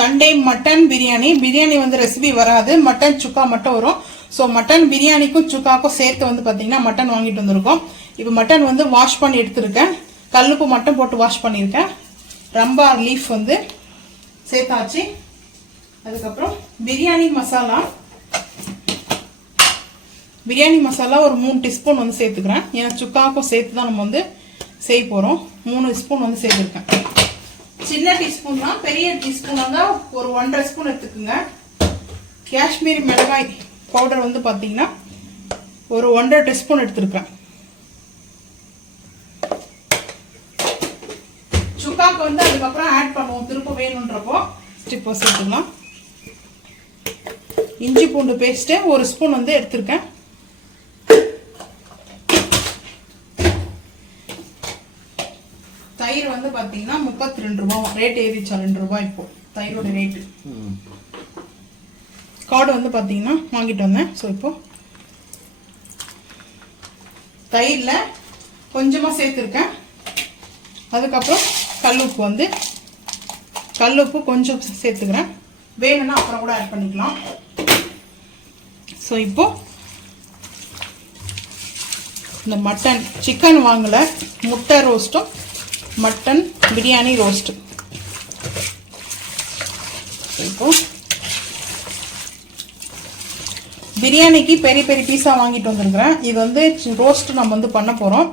Sunday mutton biryani. Biryani வந்து recipe வராது, mutton சுக்கா மட்டும் வரும். ஸோ மட்டன் பிரியாணிக்கும் சுக்காக்கும் சேர்த்து வந்து பார்த்தீங்கன்னா மட்டன் வாங்கிட்டு வந்திருக்கோம். இப்போ மட்டன் வந்து வாஷ் பண்ணி எடுத்துருக்கேன். கல்லுப்பு மட்டும் போட்டு வாஷ் பண்ணியிருக்கேன். ரம்பா லீஃப் வந்து சேர்த்தாச்சு. அதுக்கப்புறம் பிரியாணி மசாலா ஒரு 3 டீஸ்பூன் வந்து சேர்த்துக்கிறேன். ஏன்னா சுக்காக்கும் சேர்த்து தான் நம்ம வந்து செய்ய போகிறோம். 3 ஸ்பூன் வந்து சேர்த்துருக்கேன். சின்ன டீஸ்பூன் தான், பெரிய டீஸ்பூன் தான் ஒரு 1.5 ஸ்பூன் எடுத்துக்குங்க. காஷ்மீரி மிளகாய் பவுடர் வந்து பார்த்தீங்கன்னா ஒரு 1.5 டீஸ்பூன் எடுத்துருக்கேன். சுக்காக்கு வந்து அதுக்கப்புறம் ஆட் பண்ணுவோம் திரும்ப வேணுன்றப்போ. இப்போ சேர்த்துக்கலாம். இஞ்சி பூண்டு பேஸ்ட்டு 1 ஸ்பூன் வந்து எடுத்திருக்கேன். தயிர் வந்து பார்த்தீங்கன்னா 32 ரூபா ரேட் ஏறிச்சா, 2 ரூபாய் இப்போ தயிரோட ரேட்டு. கார்டு வந்து பார்த்தீங்கன்னா வாங்கிட்டு வந்தேன். ஸோ இப்போ தயிரில் கொஞ்சமாக சேர்த்துருக்கேன். அதுக்கப்புறம் கல்லுப்பு கொஞ்சம் சேர்த்துக்கிறேன். வேணும்னா அப்புறம் கூட ஆட் பண்ணிக்கலாம். ஸோ இப்போ இந்த மட்டன் சிக்கன் வாங்கலை, முட்டை ரோஸ்ட்டும் மட்டன் பிரியாணி ரோஸ்ட்டு. இப்போ பிரியாணிக்கு பெரிய பெரிய பீஸா வாங்கிட்டு வந்திருக்கிறேன். இது வந்து ரோஸ்ட் நம்ம வந்து பண்ண போகிறோம்.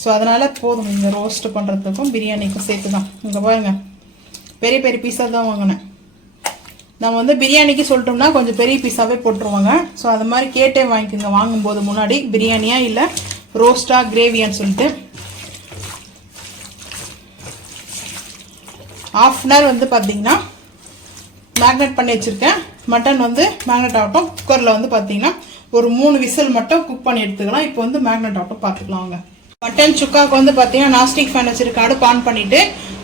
ஸோ அதனால போதும், இந்த ரோஸ்ட் பண்ணுறதுக்கும் பிரியாணிக்கும் சேர்த்து தான். இங்கே பாருங்க, பெரிய பெரிய பீஸா தான் வாங்கினேன். நம்ம வந்து பிரியாணிக்கு சொல்லிட்டோம்னா கொஞ்சம் பெரிய பீஸாவே போட்டுருவாங்க. ஸோ அது மாதிரி கேட்டே வாங்கிக்கோங்க வாங்கும்போது முன்னாடி, பிரியாணியா இல்லை ரோஸ்டா கிரேவியான்னு சொல்லிட்டு. 1/2 அன் ஹவர் வந்து பார்த்தீங்கன்னா மேக்னேட் பண்ணி வச்சுருக்கேன். மட்டன் வந்து மேக்னேட் ஆகட்டும். குக்கரில் வந்து பார்த்தீங்கன்னா ஒரு 3 விசில் மட்டும் குக் பண்ணி எடுத்துக்கலாம். இப்போ வந்து மேக்னேட் ஆகட்டும் பார்த்துக்கலாம் வாங்க. மட்டன் சுக்காவுக்கு வந்து பார்த்தீங்கன்னா நாஸ்டிக் ஃபேன் வச்சுருக்கேன். அடுப்பு ஆன் பண்ணிவிட்டு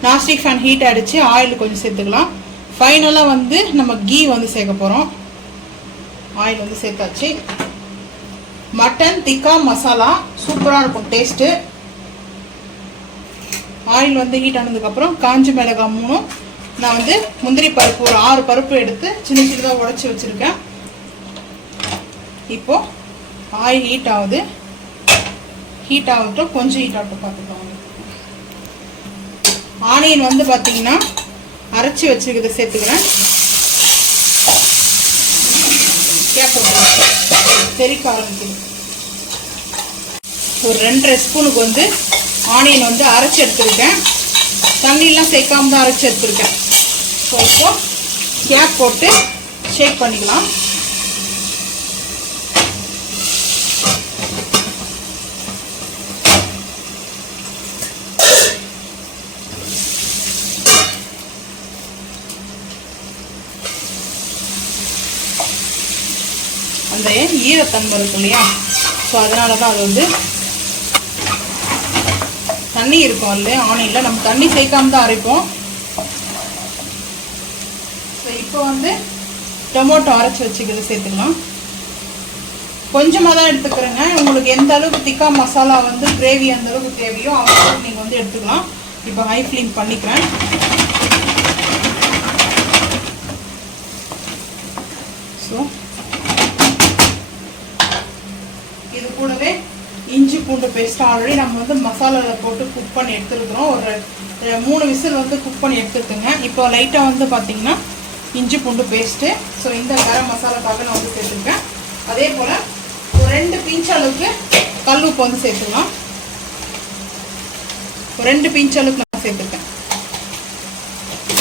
நாஸ்டிக் ஃபேன் ஹீட் அடித்து ஆயில் கொஞ்சம் சேர்த்துக்கலாம். ஃபைனலாக வந்து நம்ம கீ வந்து சேர்க்க போகிறோம். ஆயில் வந்து சேர்த்தாச்சு. மட்டன் திக்கா மசாலா சூப்பராக இருக்கும் டேஸ்ட்டு. ஆயில் வந்து ஹீட் ஆனதுக்கப்புறம் காஞ்சி மிளகாய் 3, நான் வந்து முந்திரி பருப்பு ஒரு 6 பருப்பு எடுத்து சின்ன சின்னதாக உடச்சி வச்சுருக்கேன். இப்போது ஆயில் ஹீட் ஆகட்டும், கொஞ்சம் ஹீட் ஆகட்டும் பார்த்துக்கலாம். ஆனியன் வந்து பார்த்தீங்கன்னா அரைச்சி வச்சுருக்கிறத சேர்த்துக்கிறேன். தெரிக்க ஆரம்பிக்குது. ஒரு 2.5 ஸ்பூனுக்கு வந்து ஆனியன் வந்து அரைச்சி எடுத்துருக்கேன். தண்ணியெலாம் சேர்க்காம தான் அரைச்சி எடுத்துருக்கேன். ஸோ இப்போ கேப் போட்டு ஷேக் பண்ணிக்கலாம். அந்த ஈரத்தன்மை இருக்கு இல்லையா, ஸோ அதனால தான் அது வந்து தண்ணி இருக்கும் இல்லையா ஆனியனில். நம்ம தண்ணி சேர்க்காம தான் அரைப்போம். ஸோ இப்போ வந்து டொமேட்டோ அரைச்சி வச்சுக்கிறது சேர்த்துக்கலாம். கொஞ்சமாக தான் எடுத்துக்கிறேங்க. உங்களுக்கு எந்த அளவுக்கு திக்கா மசாலா வந்து கிரேவி அந்த அளவுக்கு தேவையோ அவ்வளோ நீங்கள் வந்து எடுத்துக்கலாம். இப்போ ஹை ஃப்ளேம் பண்ணிக்கிறேன். ஸோ இது கூடவே இஞ்சி பூண்டு பேஸ்ட் ஆல்ரெடி நம்ம வந்து மசாலாவில் போட்டு குக் பண்ணி எடுத்துருக்குறோம். ஒரு 3 விசில் வந்து குக் பண்ணி எடுத்துருக்குங்க. இப்போ லைட்டாக வந்து பார்த்தீங்கன்னா இஞ்சி பூண்டு பேஸ்ட்டு. ஸோ இந்த கரம் மசாலாக்காக நான் வந்து சேர்த்துருக்கேன். அதே போல் ஒரு 2 பிஞ்ச் அளவுக்கு கல் உப்பு வந்து சேர்த்துக்கலாம். ஒரு 2 பிஞ்ச் அளவுக்கு நான் சேர்த்துருக்கேன்.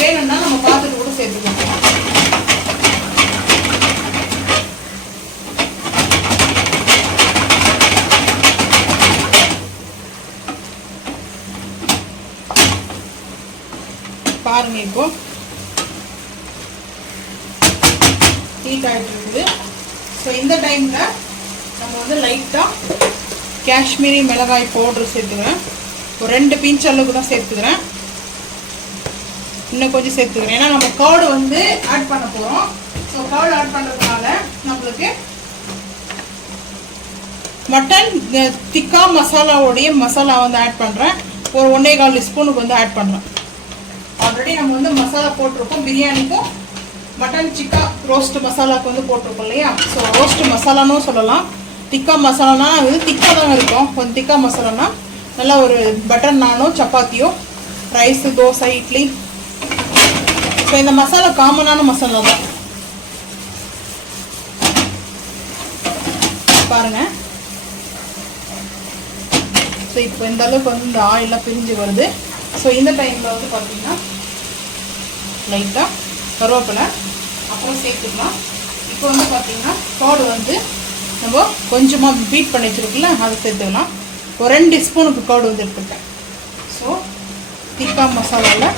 வேணும்னா நம்ம பார்த்துட்டு கூட சேர்த்துக்கலாம். பாருங்க, இப்போ ஹீட் ஆகிட்டு இருக்குது. ஸோ இந்த டைமில் நம்ம வந்து லைட்டாக காஷ்மீரி மிளகாய் பவுடர் சேர்த்துக்கிறேன். ஒரு 2 பிஞ்ச் அளவுக்கு தான் சேர்த்துக்கிறேன். இன்னும் கொஞ்சம் சேர்த்துக்கிறேன், ஏன்னா நம்ம கர்டு வந்து ஆட் பண்ண போகிறோம். ஸோ கர்டு ஆட் பண்ணுறதுனால நம்மளுக்கு மட்டன் திக்கா மசாலாவோடைய மசாலா வந்து ஆட் பண்ணுறேன். ஒரு 1.25 ஸ்பூனுக்கு வந்து ஆட் பண்ணுறேன். ஆல்ரெடி நம்ம வந்து மசாலா போட்டிருக்கோம் பிரியாணிக்கும் மட்டன் சிக்கா ரோஸ்ட் மசாலாவுக்கு வந்து போட்டிருக்கோம் இல்லையா. ஸோ ரோஸ்ட் மசாலான்னு சொல்லலாம். திக்கா மசாலானா அது திக்கா தாங்க இருக்கும். கொஞ்சம் திக்கா மசாலானா நல்லா ஒரு பட்டர் நானோ சப்பாத்தியோ ரைஸு தோசை இட்லி. ஸோ இந்த மசாலா காமனான மசாலா தான் பாருங்க. ஸோ இப்போ இந்த அளவுக்கு வந்து இந்த ஆயிலெலாம் பிரிஞ்சு வருது. ஸோ இந்த டைமில் வந்து பார்த்தீங்கன்னா லைட்டாக கருவேப்பிலை அப்புறம் சேர்த்துக்கலாம். இப்போ வந்து பார்த்தீங்கன்னா தோடு வந்து நம்ம கொஞ்சமாக பீட் பண்ணி வச்சுருக்குல்ல அதை சேர்த்துக்கலாம். ஒரு 2 ஸ்பூனுக்கு கர்டு வந்து எடுத்துக்கிட்டேன். ஸோ திக்கா மசாலாவில்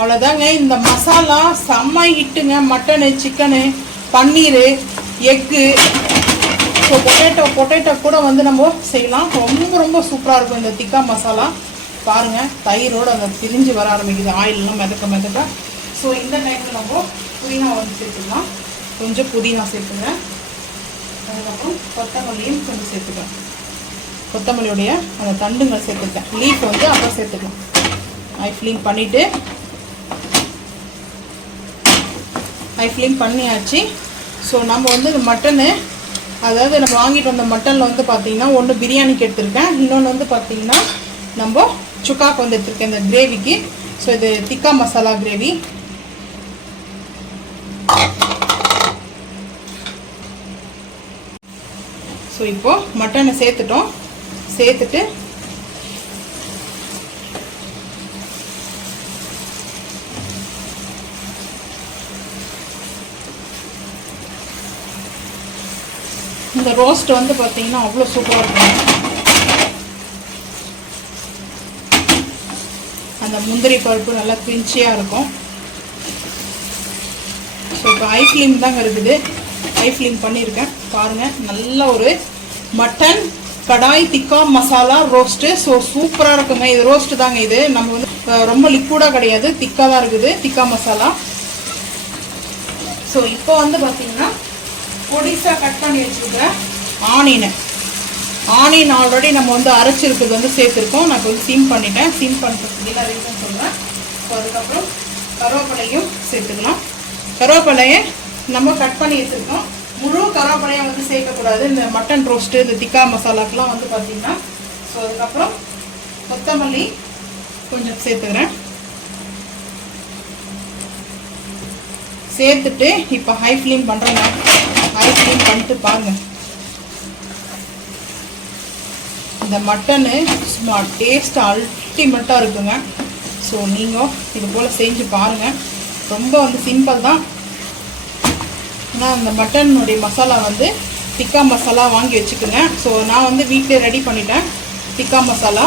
அவ்வளோதாங்க. இந்த மசாலா செம்ம ஹிட்டுங்க. மட்டனு சிக்கனு பன்னீர் எக்கு ஸோ பொட்டேட்டோ கூட வந்து நம்ம செய்யலாம். ரொம்ப ரொம்ப சூப்பராக இருக்கும் இந்த திக்கா மசாலா. பாருங்கள் தயிரோடு அந்த பிரிஞ்சு வர ஆரம்பிக்குது ஆயிலெலாம் மிதக்க. ஸோ இந்த டைமில் நம்ம புதினா வந்து சேர்த்துக்கலாம். கொஞ்சம் புதினா சேர்த்துங்க. அதுக்கப்புறம் கொத்தமல்லியும் கொஞ்சம் சேர்த்துக்கலாம். கொத்தமல்லியோடைய அந்த தண்டுங்களை சேர்த்துருக்கேன். லீஃப் வந்து அப்புறம் சேர்த்துக்கலாம். ஐ ஃப்ளேம் பண்ணிவிட்டு பண்ணியாச்சு. ஸோ நம்ம வந்து இந்த மட்டனு அதாவது நம்ம வாங்கிட்டு வந்த மட்டனில் வந்து பார்த்திங்கன்னா ஒன்று பிரியாணிக்கு எடுத்துருக்கேன். இன்னொன்று வந்து பார்த்திங்கன்னா நம்ம சுக்காக்கு வந்து எடுத்துருக்கேன் இந்த கிரேவிக்கு. ஸோ இது திக்கா மசாலா கிரேவி. ஸோ இப்போது மட்டனை சேர்த்துட்டு இந்த ரோஸ்ட் வந்து பார்த்தீங்கன்னா அவ்வளோ சூப்பராக இருக்கும். அந்த முந்திரி பருப்பு நல்லா கிரிஞ்சியாக இருக்கும். ஸோ இப்போ ஐ ஃப்ளேம் தாங்க இருக்குது. ஐ ஃப்ளேம் பண்ணியிருக்கேன். பாருங்கள் நல்ல ஒரு மட்டன் கடாய் திக்கா மசாலா ரோஸ்ட்டு. ஸோ சூப்பராக இருக்குங்க. இது ரோஸ்ட்டு தாங்க. இது நம்ம வந்து ரொம்ப லிக்விடாக கிடையாது, திக்காக தான் இருக்குது திக்கா மசாலா. ஸோ இப்போ வந்து பார்த்தீங்கன்னா பொடிசாக கட் பண்ணி வச்சுருக்கிறேன் ஆனியன் ஆல்ரெடி நம்ம வந்து அரைச்சிருக்கிறது வந்து சேர்த்துருக்கோம். நான் இப்போ வந்து சீம் பண்ணிட்டேன். சீம் பண்ணுறதுக்கு எல்லா ரீசன் சொல்கிறேன். ஸோ அதுக்கப்புறம் கருவேப்பிலையும் சேர்த்துக்கலாம். கருவேப்பிலையை நம்ம கட் பண்ணி வச்சுருக்கோம். முழு கருவேப்பிலையை வந்து சேர்க்கக்கூடாது இந்த மட்டன் ரோஸ்ட்டு இந்த திக்கா மசாலாக்கெலாம் வந்து பார்த்திங்கன்னா. ஸோ அதுக்கப்புறம் கொத்தமல்லி கொஞ்சம் சேர்த்துக்கிறேன். சேர்த்துட்டு இப்போ ஹை ஃப்ளேம் பண்ணுறேங்க. ஹை ஃப்ளேம் பண்ணிட்டு பாருங்கள். இந்த மட்டனு சும்மா டேஸ்ட் அல்டிமேட்டாக இருக்குங்க. ஸோ நீங்கள் இது போல் செஞ்சு பாருங்கள். ரொம்ப வந்து சிம்பிள் தான். ஆனால் அந்த மட்டனுடைய மசாலா வந்து திக்கா மசாலா வாங்கி வச்சுக்கோங்க. ஸோ நான் வந்து வீட்டிலே ரெடி பண்ணிட்டேன். திக்கா மசாலா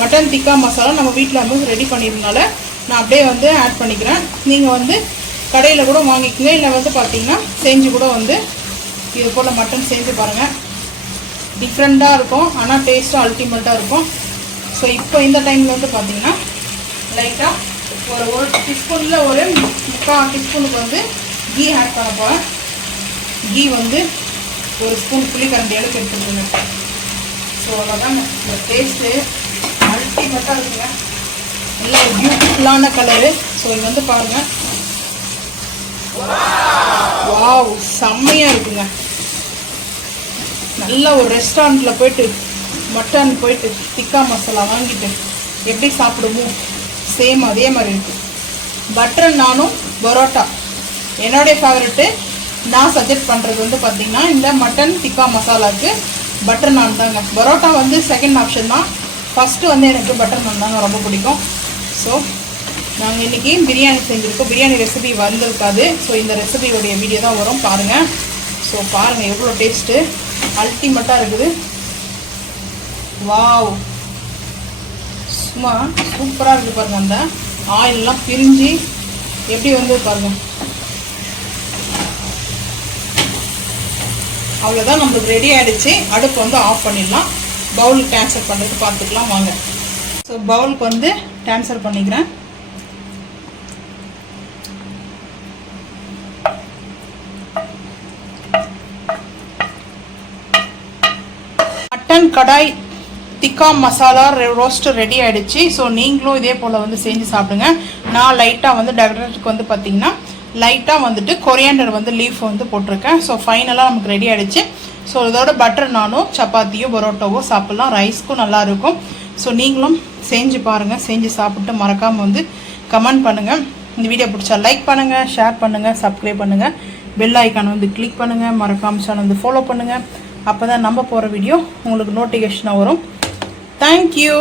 மட்டன் திக்கா மசாலா நம்ம வீட்டில் வந்து ரெடி பண்ணியிருந்தனால நான் அப்படியே வந்து ஆட் பண்ணிக்கிறேன். நீங்கள் வந்து கடையில் கூட வாங்கிக்கோங்க. இல்லை வந்து பார்த்தீங்கன்னா செஞ்சு கூட வந்து இது போல் மட்டன் செஞ்சு பாருங்கள். டிஃப்ரெண்ட்டாக இருக்கும். ஆனால் டேஸ்ட்டும் அல்டிமேட்டாக இருக்கும். ஸோ இப்போ இந்த டைமில் வந்து பார்த்தீங்கன்னா லைட்டாக ஒரு டீஸ்பூனில் ஒரு 3/4 டீஸ்பூனுக்கு வந்து கீ ஆட் பண்ண போகிறேன். கீ வந்து ஒரு ஸ்பூன் புளிக்கரண்டி அளவுக்கு எடுத்துருக்கேன். ஸோ அவ்வளோதாங்க. இந்த டேஸ்ட்டு அல்டிமேட்டாக இருக்குங்க. நல்ல ஒரு பியூட்டிஃபுல்லான கலரு. ஸோ இது வந்து பாருங்கள். வாவ் செம்மையாக இருக்குங்க. நல்ல ஒரு ரெஸ்டாரண்ட்டில் போய்ட்டு மட்டன் போய்ட்டு திக்கா மசாலா வாங்கிட்டு எப்படி சாப்பிடுமோ சேம் அதே மாதிரி இருக்குது. பட்டர் நானும் பரோட்டா என்னுடைய ஃபேவரெட்டு. நான் சஜெஸ்ட் பண்ணுறது வந்து பார்த்திங்கன்னா இந்த மட்டன் திக்கா மசாலாவுக்கு பட்டர் நான் தாங்க. பரோட்டா வந்து செகண்ட் ஆப்ஷன் தான். ஃபஸ்ட்டு வந்து எனக்கு பட்டர் நான் தாங்க ரொம்ப பிடிக்கும். ஸோ நாங்கள் இன்றைக்கி பிரியாணி செஞ்சுருக்கோம். பிரியாணி ரெசிபி வந்திருக்காது. ஸோ இந்த ரெசிபியோடைய வீடியோ தான் வரும் பாருங்கள். ஸோ பாருங்கள் எவ்வளோ டேஸ்ட்டு அல்டிமேட்டாக இருக்குது. வாவ் சும்மா சூப்பராக இருக்குது பாருங்கள். அந்த ஆயிலெலாம் பிரிஞ்சு எப்படி வந்து பாருங்கள். அவ்வளோதான் நம்மளுக்கு ரெடி ஆகிடுச்சு. அடுப்பு வந்து ஆஃப் பண்ணிடலாம். பவுலுக்கு ட்ரான்ஸ்ஃபர் பண்ணுறது பார்த்துக்கலாம் வாங்க. ஸோ பவுலுக்கு வந்து ட்ரான்ஸ்ஃபர் பண்ணிக்கிறேன். மட்டன் கடாய் திக்கா மசாலா ரோஸ்ட் ரெடி ஆகிடுச்சு. ஸோ நீங்களும் இதே போல் வந்து செஞ்சு சாப்பிடுங்க. நான் லைட்டாக வந்து டெக்கரேட்டுக்கு வந்து பார்த்திங்கன்னா லைட்டாக வந்துட்டு கொரியாண்டர் வந்து லீஃப் வந்து போட்டிருக்கேன். ஸோ ஃபைனலாக நமக்கு ரெடி ஆகிடுச்சு. ஸோ இதோட பட்டர் நானும் சப்பாத்தியோ பரோட்டாவோ சாப்பிட்லாம். ரைஸ்க்கும் நல்லாயிருக்கும். ஸோ நீங்களும் செஞ்சு பாருங்கள். செஞ்சு சாப்பிட்டு மறக்காமல் வந்து கமெண்ட் பண்ணுங்கள். இந்த வீடியோ பிடிச்சா லைக் பண்ணுங்கள், ஷேர் பண்ணுங்கள், சப்ஸ்கிரைப் பண்ணுங்கள், பெல் ஐக்கானை வந்து கிளிக் பண்ணுங்கள், மறக்காமல் சேனல் வந்து ஃபாலோ பண்ணுங்கள். அப்போ தான் நம்ம போகிற வீடியோ உங்களுக்கு நோட்டிஃபிகேஷனாக வரும். தேங்க்யூ.